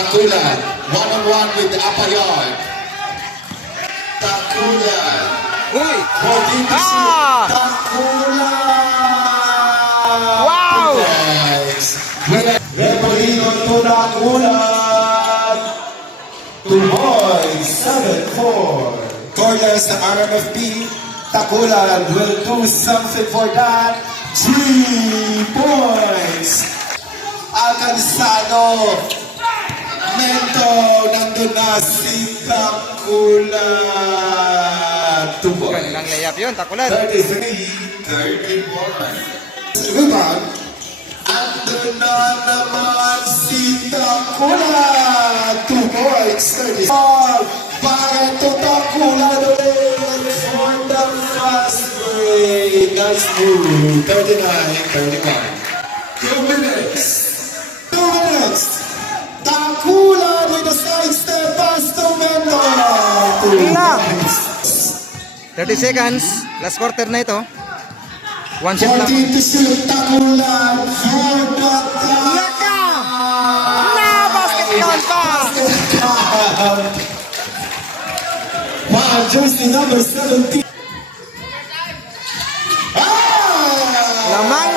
Takulan, one-on-one with Apayard. Takulan. Uy! Takulan. Wow! Referee to Takulan. 2 points, 7-4. Corners the RMFP. Takulan will do something for that. 3 points. Alcanzado. Mento, nandun na si Takulan. 2 points. Gandang layup yun, Takulan. 33-34. Rebound. Andun na naman si Takulan. 2 points, 34. Para to Takulan ulit for the fast break. Nice move. 39-31. 2 minutes. 2 minutes. Takulan with a side step pass to Mendo. 2 Na. points. 30 seconds. Last quarter na ito. 1 shot lang. 14 to shoot. Takulan for the Naka! Na! Basket count pa! Wow, jersey number 17. Lamang